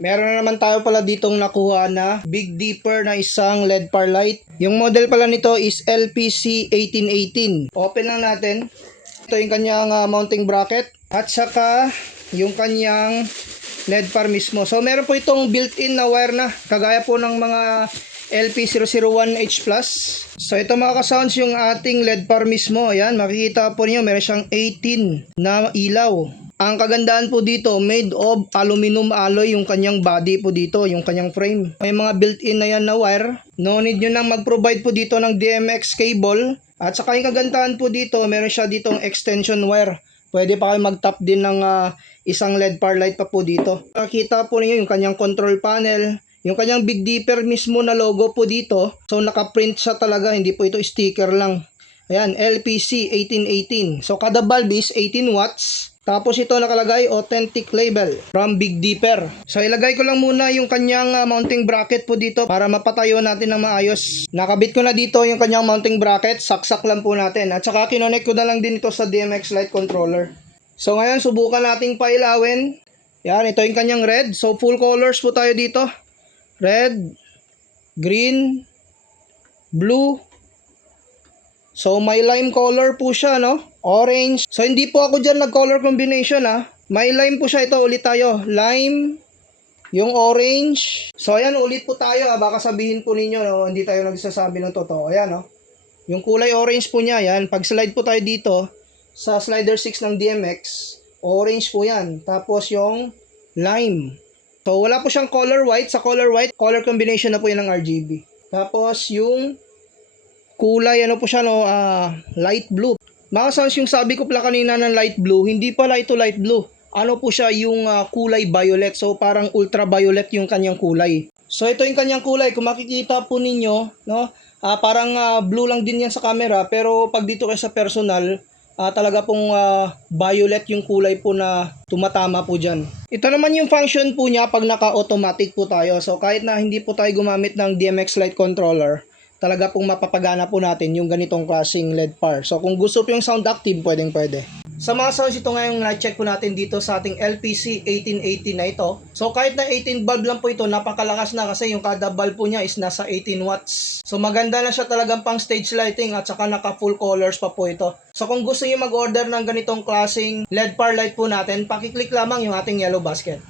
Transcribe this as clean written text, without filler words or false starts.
Meron na naman tayo pala ditong nakuha na Big Dipper na isang LED par light. Yung model pala nito is LPC 1818. Open lang natin. Ito yung kanyang mounting bracket at saka yung kanyang LED par mismo. So meron po itong built-in na wire na kagaya po ng mga LP001H+. So ito mga ka-sounds yung ating LED par mismo. Ayan, makikita po niyo meron siyang 18 na ilaw. Ang kagandahan po dito, made of aluminum alloy yung kanyang body po dito, yung kanyang frame. May mga built-in na yan na wire. No need nyo nang mag-provide po dito ng DMX cable. At saka yung kagandahan po dito, meron siya ditong extension wire. Pwede pa kayo mag-top din ng isang LED par light pa po dito. Nakita po niyo yung kanyang control panel. Yung kanyang Big Dipper mismo na logo po dito. So naka-print siya talaga, hindi po ito sticker lang. Ayan, LPC 1818. So kada bulb is 18 watts. Tapos ito nakalagay authentic label from Big Dipper. So ilagay ko lang muna yung kanyang mounting bracket po dito para mapatayo natin ng maayos. Nakabit ko na dito yung kanyang mounting bracket. Saksak lang po natin. At saka kinonek ko na lang din ito sa DMX light controller. So ngayon subukan nating pailawin. Yan, ito yung kanyang red. So full colors po tayo dito. Red, green, blue. So may lime color po siya, no? Orange. So hindi po ako dyan nag-color combination, ha. May lime po siya. Ito ulit tayo. Lime, yung orange. So ayan, ulit po tayo, ha. Baka sabihin po ninyo, no? Hindi tayo nagsasabi ng totoo. Ayan, no? Yung kulay orange po niya, yan. Pag slide po tayo dito sa slider 6 ng DMX, orange po yan. Tapos yung lime. So wala po siyang color white. Sa color white, color combination na po yan ng RGB. Tapos yung kulay, ano po siya, no? Light blue. Mga sounds, yung sabi ko pala kanina ng light blue, hindi pala ito light blue. Ano po siya, yung kulay violet. So parang ultraviolet yung kanyang kulay. So ito yung kanyang kulay. Kung makikita po ninyo, no? Parang blue lang din yan sa camera. Pero pag dito kayo sa personal, talaga pong violet yung kulay po na tumatama po dyan. Ito naman yung function po niya pag naka-automatic po tayo. So kahit na hindi po tayo gumamit ng DMX light controller, talaga pong mapapagana po natin yung ganitong klaseng LED par. So kung gusto po yung sound active, pwede. Sa mga sounds, ito nga yung na-check po natin dito sa ating LPC 1880 na ito. So kahit na 18 bulb lang po ito, napakalakas na kasi yung kada bulb po niya is nasa 18 watts. So maganda na siya talagang pang stage lighting at saka naka full colors pa po ito. So kung gusto niyo mag-order ng ganitong klaseng LED par light po natin, pakiclick lamang yung ating yellow basket.